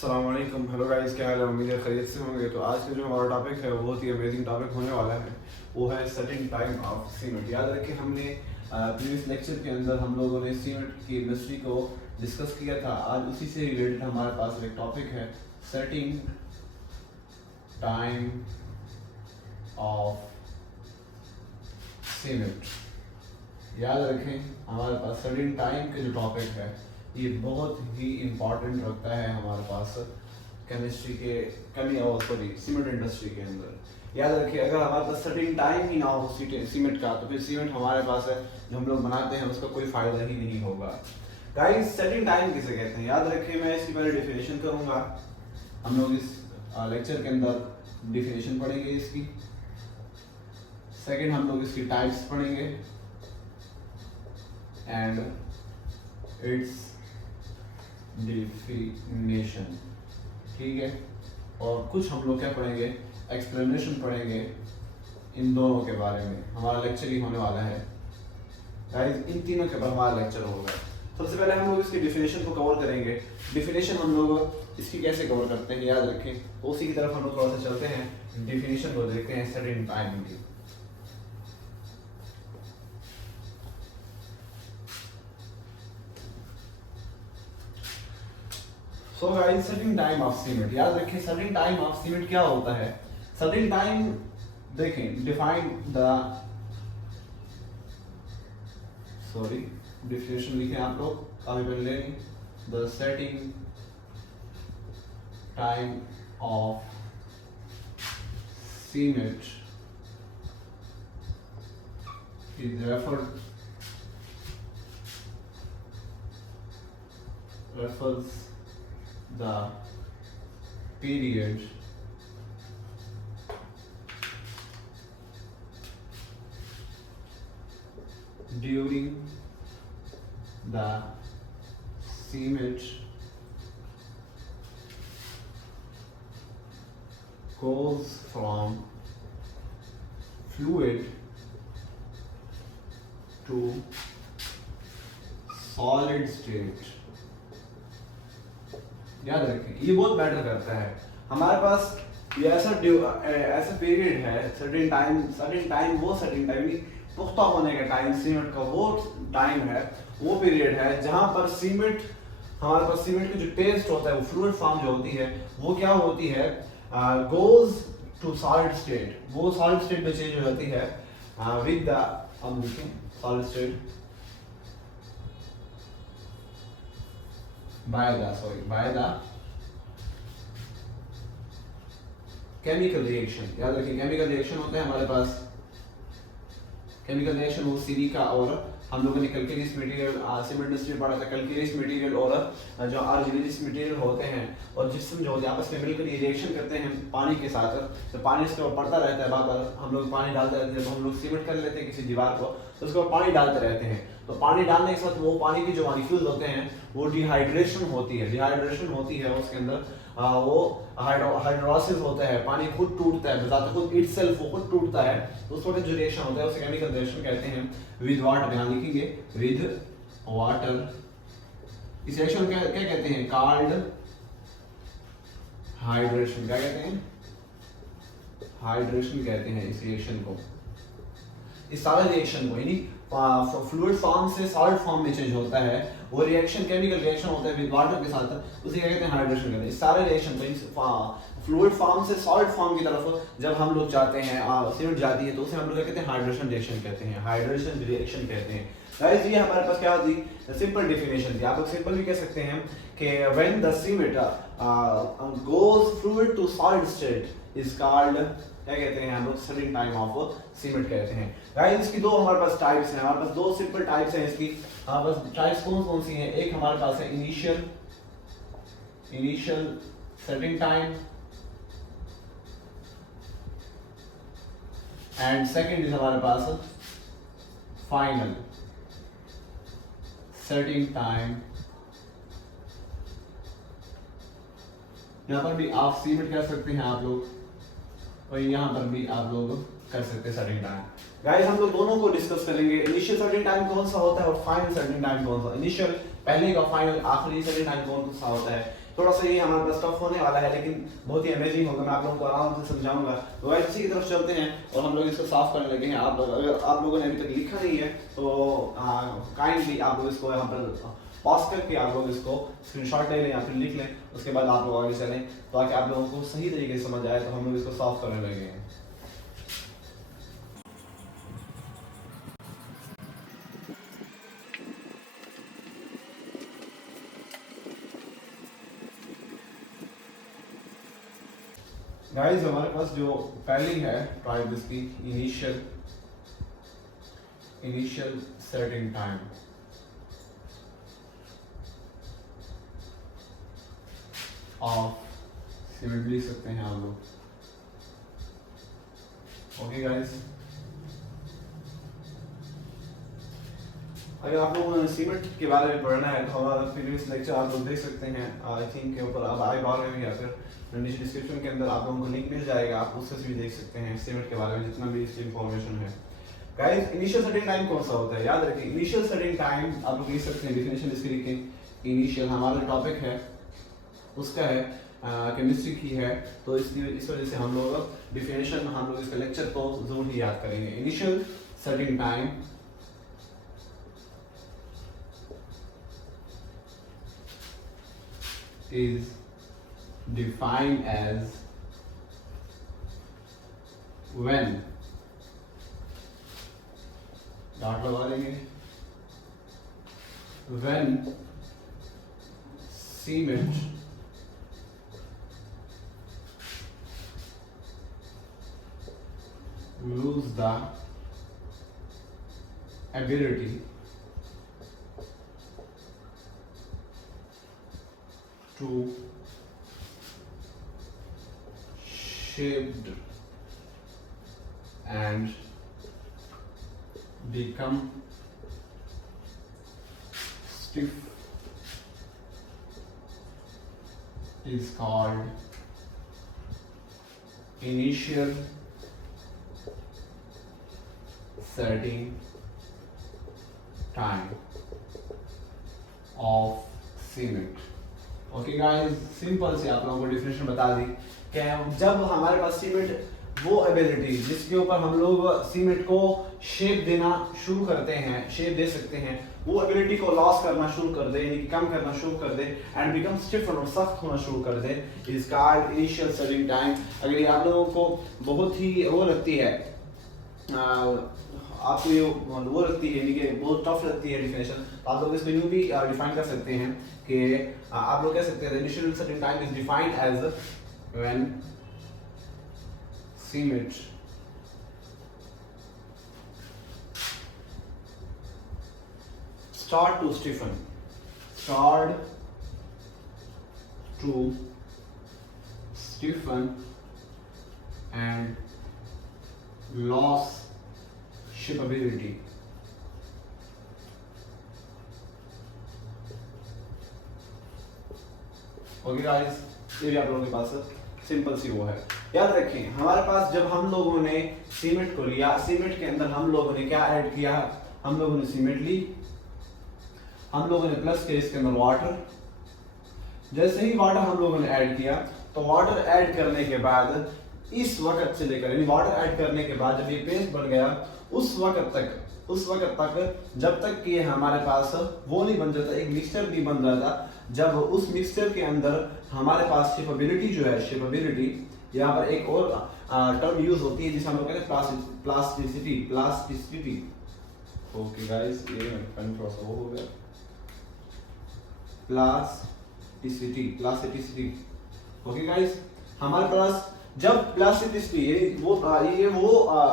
अस्सलाम वालेकुम। Hello guys, क्या हाल है? उम्मीद है खैरियत से होंगे। तो आज का जो हमारा टॉपिक है वो बहुत ही अमेजिंग टॉपिक होने वाला है। वो है सेटिंग टाइम ऑफ सीमेंट। याद रखें, हमने प्रीवियस लेक्चर के अंदर हम लोगों ने सीमेंट की इंडस्ट्री को डिस्कस किया था। आज उसी से रिलेटेड हमारे पास एक टॉपिक है, सेटिंग टाइम ऑफ सीमेंट। याद रखें, हमारे पास सेटिंग टाइम का जो टॉपिक है ये बहुत ही इम्पोर्टेंट रखता है हमारे पास केमिस्ट्री के और सीमेंट इंडस्ट्री के अंदर। याद रखिए, अगर हमारे पास सेटिंग टाइम ही ना हो सीमेंट का, तो फिर सीमेंट हमारे पास है जो हम लोग बनाते हैं उसका कोई फायदा ही नहीं होगा। गाइस, सेटिंग टाइम किसे कहते हैं? याद रखिए, मैं इसकी पहले डेफिनेशन करूंगा। हम लोग इस लेक्चर के अंदर डेफिनेशन पढ़ेंगे इसकी। सेकंड, हम लोग इसकी टाइप्स पढ़ेंगे एंड इट्स डेफिनेशन, ठीक है। और कुछ हम लोग क्या पढ़ेंगे, एक्सप्लेनेशन पढ़ेंगे इन दोनों के बारे में। हमारा लेक्चर ही होने वाला है गाइस, इन तीनों के बाद हमारा लेक्चर होगा। सबसे पहले हम लोग इसकी डेफिनेशन को कवर करेंगे। डेफिनेशन हम लोग इसकी कैसे कवर करते हैं, याद रखें। उसी की तरफ हम लोग थोड़ा सा चलते हैं, डेफिनेशन को देखते हैं सेटिंग टाइम की। So guys, setting time of cement. याद रखें, सेटिंग टाइम ऑफ सीमेंट क्या होता है। सेटिंग टाइम देखें, डिफाइन द डेफिनेशन लिखें आप लोग, काफी पेन लें। The setting time of cement is refers the period during the cement goes from fluid to solid state। याद रखें, ये बहुत मैटर करता है। हमारे पास ये ऐसा पीरियड है, सर्टेन टाइम वो सर्टेन टाइम नहीं, पुख्ता होने का टाइम, सीमेंट का वो टाइम है, वो पीरियड है जहां पर सीमेंट, हमारे पास सीमेंट की जो पेस्ट होता है, वो फ्लूइड फॉर्म जो होती है, वो क्या होती है, गोज टू सॉलिड स्टेट। वो सॉलिड स्टेट में चेंज हो जाती है विद द, हम लिखें solid state by the chemical reaction। याद रखिए, केमिकल रिएक्शन होता है हमारे पास। केमिकल रिएक्शन वो सिलिका, और हम लोगों ने कैल्केरियस मटेरियल सीमेंट इंडस्ट्री में पढ़ा था, कैल्केरियस मटेरियल और जो आर्जिनेरियस मटेरियल होते हैं और जिस्म जो होते हैं आपस में मिलकर ये रिएक्शन करते हैं पानी के साथ। तो पानी इसके ऊपर पड़ता रहता है, बार-बार हम लोग पानी डालते रहते हैं। जब हम लोग सीमेंट कर लेते हैं किसी दीवार को, तो उसके ऊपर पानी डालते रहते हैं। तो पानी डालने के साथ वो पानी की जो मॉलिक्यूल्स होते हैं वो डिहाइड्रेशन होती है उसके अंदर वो हाइड्रोलाइसिस होता है, पानी खुद टूटता है, बजाते खुद इटसेल्फ वो खुद टूटता है। तो उस वक्त जो रिएक्शन होता है उसे केमिकल रिएक्शन कहते हैं विद वाटर। यहाँ लिखेंगे विद वाटर। इस रिएक्शन क्या कहते हैं, कॉल्ड हाइड्रेशन। क्या कहते हैं, हाइड्रेशन कहते हैं इस रिएक्शन को। इस सारे रिएक्शन को, यानी फ्लूइड फॉर्म से सॉलिड फॉर्म में चेंज होता है, वो रिएक्शन केमिकल रिएक्शन होता है विद वाटर के साथ, उसे क्या कहते हैं, हाइड्रेशन कहते हैं। इस सारे रिएक्शन को फ्लूइड फॉर्म से सॉलिड फॉर्म की तरफ जब हम लोग जाते हैं, सीमेंट जाती है, तो उसे हम लोग क्या कहते हैं, हाइड्रेशन रिएक्शन कहते हैं, हाइड्रेशन रिएक्शन कहते हैं। गाइस, ये हमारे पास क्या होती है, सिंपल डेफिनेशन थी। आप लोग सिंपल भी कह सकते हैं कि when the cement goes fluid to solid state is called, क्या कहते हैं हम लोग, सेटिंग टाइम ऑफ सीमेंट कहते हैं। गाइस, इसकी दो हमारे पास टाइप्स हैं, हमारे पास दो सिंपल टाइप्स हैं इसकी। हमारे पास टाइप्स कौन सी हैं? एक हमारे पास है initial setting time and second is हमारे पास फाइनल सेटिंग टाइम। यहाँ पर भी आप सीमेंट कह सकते हैं आप लोग, और यहाँ पर भी आप लोग कर सकते हैं सेटिंग टाइम। गाइस, हम लोग दोनों को डिस्कस करेंगे, इनिशियल सेटिंग टाइम कौन सा होता है और फाइनल सेटिंग टाइम कौन सा। इनिशियल पहले का, फाइनल आखिरी सेटिंग टाइम कौन सा होता है। थोड़ा सा ये हमारे पास टफ होने वाला है, लेकिन बहुत ही अमेजिंग होगा, मैं आप लोगों को आराम से समझाऊंगा। तो गाइस इसी की तरफ चलते हैं और हम लोग इसको साफ करने लगे हैं। अगर आप लोगों ने अभी तक लिखा नहीं है तो काइंडली आप लोग इसको यहाँ पर पॉज करके आप लोग इसको स्क्रीनशॉट ले लें या फिर लिख लें, उसके बाद आप लोग आगे चलें ताकि आप लोगों को सही तरीके से समझ आए। तो हम लोग इसको साफ करने लगे हैं। गाइस हमारे पास जो पहली है टाइप इसकी initial setting time. Of cement लिख सकते हैं आप लोग। ओके गाइस, अगर आप लोगों ने सीमेंट के बारे में पढ़ना है तो हमारा प्रीवियस लेक्चर आप लोग देख सकते हैं, आई थिंक के ऊपर अब आई बार में या फिर नीचे डिस्क्रिप्शन के अंदर आप लोगों को लिंक मिल जाएगा, आप उससे भी देख सकते हैं सीमेंट के बारे में जितना भी इसकी इंफॉर्मेशन है। गाइस इनिशियल सेटिंग टाइम कौन सा होता है, याद रखिए इनिशियल सेटिंग टाइम आप लोग लिख सकते हैं। डेफिनेशन इसकी लिखें, इनिशियल हमारा टॉपिक है उसका है केमिस्ट्री की है, तो इस वजह से हम लोग डेफिनेशन हम लोग इसके लेक्चर को जरूर ही याद करेंगे। Initial setting time is defined as when dot लगा देंगे, when cement lose the ability to shaped and become stiff is called initial setting time of cement। Okay guys, simple से आप लोगों को डिफिनेशन बता दी कि जब हमारे पास सीमेंट वो एबिलिटी जिसके ऊपर हम लोग सीमेंट को शेप देना शुरू करते हैं, शेप दे सकते हैं, वो एबिलिटी को लॉस करना शुरू कर दे, यानी कम करना शुरू कर दे एंड बिकम स्टिफ और सख्त होना शुरू कर दे, is called initial setting time. अगर ये आप लोगों को बहुत ही वो लगती है, आपको ये वो लगती है यानी कि बहुत टफ लगती है डिफिनेशन, तो आप लोग इसको यूं भी डिफाइन कर सकते हैं कि आप लोग कह सकते हैं initial setting time is defined as when cement start to stiffen and lose shapeability। Okay guys, ये भी आप लोगों के पास सिंपल सी वो है। याद रखें हमारे पास जब हम लोगों ने सीमेंट को लिया, सीमेंट के अंदर हम लोगों ने क्या ऐड किया, हम लोगों ने सीमेंट ली, हम लोगों ने प्लस किया इसके अंदर वाटर। जैसे ही वाटर हम लोगों ने ऐड किया तो वाटर ऐड करने के बाद इस वक्त से लेकर यानी वाटर ऐड करने के बाद जब ये पेस्ट बन गया उस वक्त तक जब तक कि हमारे पास वो नहीं बन जाता, एक मिक्सचर नहीं बन जाता, जब उस मिक्सचर के अंदर हमारे पास शेपेबिलिटी जो है, शेपेबिलिटी यहाँ पर एक और टर्म यूज होती है जिसे हम लोग कहते हैं प्लास्टिसिटी। ओके गाइस, ये पेन थोड़ा सा वो हो गया, प्लास्टिसिटी। ओके गाइस, हमारे पास जब प्लास्टिसिटी ये वो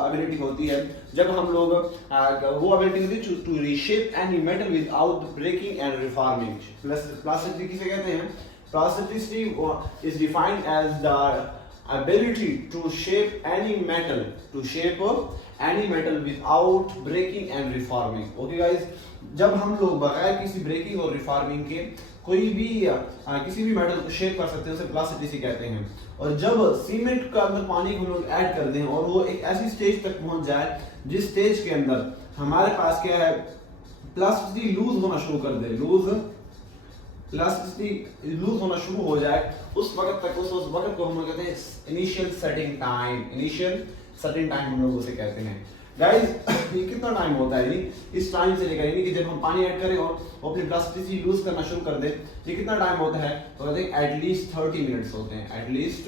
एबिलिटी होती है जब हम लोग वो एबिलिटी होती है to reshape any metal without breaking and reforming. Plasticity किसे कहते हैं? Plasticity is defined as the ability to shape any metal without breaking and reforming। Okay guys, जब हम लोग बगैर किसी ब्रेकिंग और रिफॉर्मिंग के कोई भी किसी भी मेटल को शेप कर सकते हैं उसे प्लास्टिसिटी कहते हैं। और जब सीमेंट का अंदर पानी को लोग ऐड कर दें और वो एक ऐसी स्टेज तक पहुंच जाए जिस स्टेज के अंदर हमारे पास क्या है, प्लास्टिसिटी लूज होना शुरू कर दे, लूज प्लास्टिसिटी लूज होना शुरू हो जाए उस वक्त तक, उस वक्त को हम लोग कहते हैं initial setting time. Initial setting time हम लोग उसे कहते हैं। गाइस ये कितना टाइम होता है, यानी इस टाइम से लेकर यानी कि जब हम पानी ऐड करें और अपनी प्लास्टिसिटी लूज करना शुरू कर दे, ये कितना टाइम होता है? तो कहते हैं एटलीस्ट 30 मिनट्स होते हैं। एटलीस्ट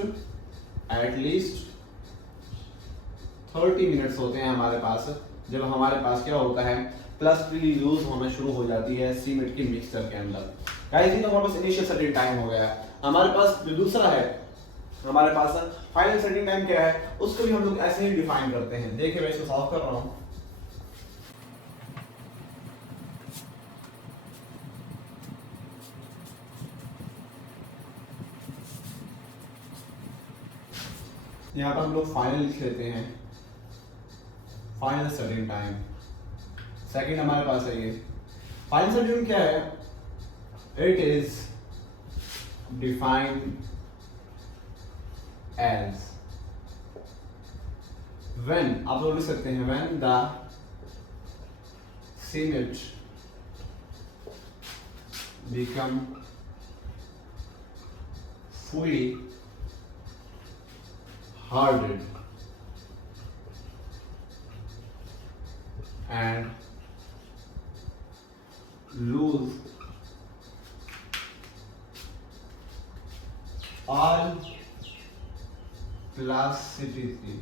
30 मिनट्स होते हैं हमारे पास, जब हमारे पास क्या होता है, प्लास्टिसिटी लूज होना शुरू हो जाती है सीमेंट के मिक्सचर के अंदर। गाइस ये तो हमारे पास इनिशियल सेटिंग टाइम हो गया। हमारे पास जो दूसरा है, हमारे पास फाइनल सेटिंग टाइम क्या है, उसको भी हम लोग ऐसे ही डिफाइन करते हैं। देखिए मैं इसको सॉल्व कर रहा हूं। यहां पर हम लोग फाइनल लिख लेते हैं, फाइनल सेटिंग टाइम। सेकंड हमारे पास है ये फाइनल सेटिंग क्या है, it is defined as when, आप लोग लिख सकते हैं when the cement become fully hardened and lose all plasticity.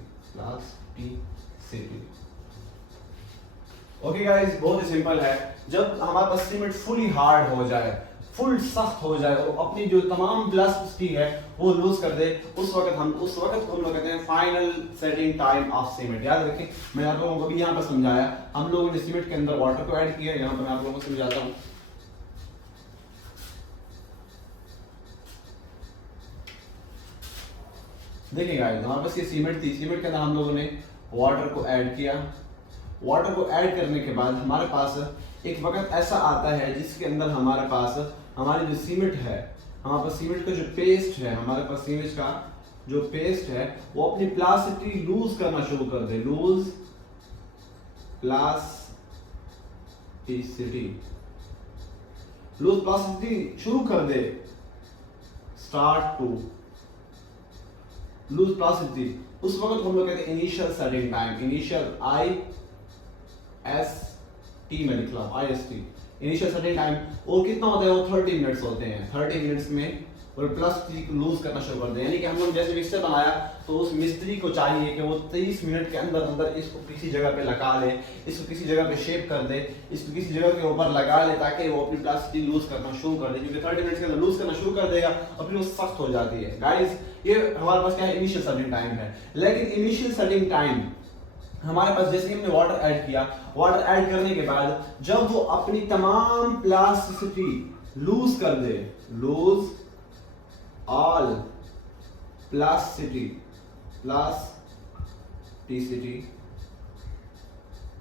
Okay guys, बहुत ही सिंपल है। जब हमारे पास सीमेंट फुली हार्ड हो जाए, फुल सख्त हो जाए और अपनी जो तमाम प्लास्टिसिटी है वो लूज कर दे, उस वक्त को हम लोग कहते हैं final setting time of cement. याद रखें, मैं आप लोगों को भी यहाँ पर समझाया, हम लोगों ने सीमेंट के अंदर वाटर को ऐड किया। यहाँ पर मैं आप लोगों को समझाता हूँ। देखिए गाइस, हमारे पास ये सीमेंट थी, सीमेंट के अंदर हम लोगों ने वाटर को ऐड किया। वाटर को ऐड करने के बाद हमारे पास एक वक्त ऐसा आता है जिसके अंदर हमारे पास हमारी जो सीमेंट है, हमारे पास सीमेंट का जो पेस्ट है, हमारे पास सीमेंट का जो पेस्ट है वो अपनी प्लास्टिसिटी लूज करना शुरू कर दे। लूज प्लास्टिसिटी शुरू कर दे, स्टार्ट टू लूज प्लास्टिसिटी। उस वक्त हम लोग कहते हैं initial setting time. Initial IST में लिख रहा हूं, IST इनिशियल सेटिंग टाइम। वो कितना होता है? वो 30 मिनट्स होते हैं। 30 मिनट्स में और प्लास्टिक लूज करना शुरू कर दे। यानी कि हम लोग जैसे मिक्सचर बनाया तो उस मिस्त्री को चाहिए कि वो 30 मिनट के अंदर अंदर इसको किसी जगह पे लगा ले, इसको किसी जगह पे शेप कर दे, इसको किसी जगह के ऊपर लगा ले ताकि वो अपनी प्लास्टिक लूज करना शुरू कर दे। क्योंकि 30 मिनट के अंदर लूज करना शुरू कर देगा और फिर वो सख्त हो जाती है। गाइस ये हमारे पास क्या है? इनिशियल सेटिंग टाइम है। लेकिन इनिशियल सेटिंग टाइम हमारे पास जैसे हमने वाटर ऐड किया, वाटर ऐड करने के बाद जब वो अपनी तमाम प्लास्टिसिटी लूज कर दे, loose all plasticity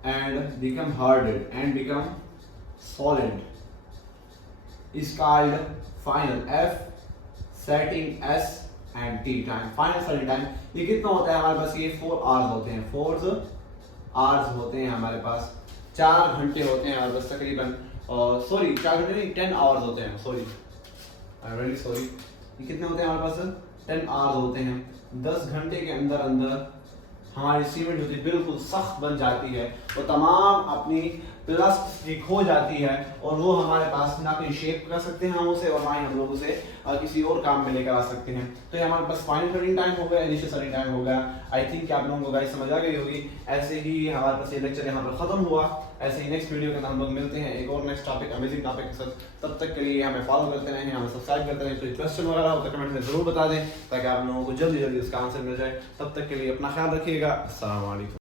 and become hardened and become solid is called final F setting S and T time. Final setting time ये कितना होता है हमारे पास? ये 4 hours होते हैं। 4 hours होते हैं हमारे पास, 4 घंटे होते हैं हमारे पास तकरीबन। और सॉरी 4 घंटे नहीं, 10 hours होते हैं। Sorry, I am really sorry. ये कितने होते हैं हमारे पास? 10 hours होते हैं। 10 घंटे के अंदर अंदर हमारी सीमेंट होती है बिल्कुल सख्त बन जाती है, वो तमाम अपनी प्लास्टिसिटी खो जाती है और वो हमारे पास ना कोई शेप कर सकते हैं हम उसे, और ना ही हम लोग उसे किसी और काम में लेकर आ सकते हैं। तो ये हमारे पास फाइनल सेटिंग टाइम हो गया, इनिशियल सेटिंग टाइम हो गया। आई थिंक आप लोगों को गाइस समझ आ गई होगी। ऐसे ही हमारे पास ये लेक्चर यहाँ पर खत्म हुआ। ऐसे ही नेक्स्ट वीडियो के अंदर हम लोग मिलते हैं एक और नेक्स्ट टॉपिक, अमेजिंग टॉपिक के साथ। तब तक के लिए हमें फॉलो करते रहें, हमें सब्सक्राइब करते रहें। कोई क्वेश्चन वगैरह हो तो कमेंट में जरूर बता दें ताकि आप लोगों को जल्दी जल्दी उसका आंसर मिल जाए। तब तक के लिए अपना ख्याल रखिएगा। अस्सलाम वालेकुम।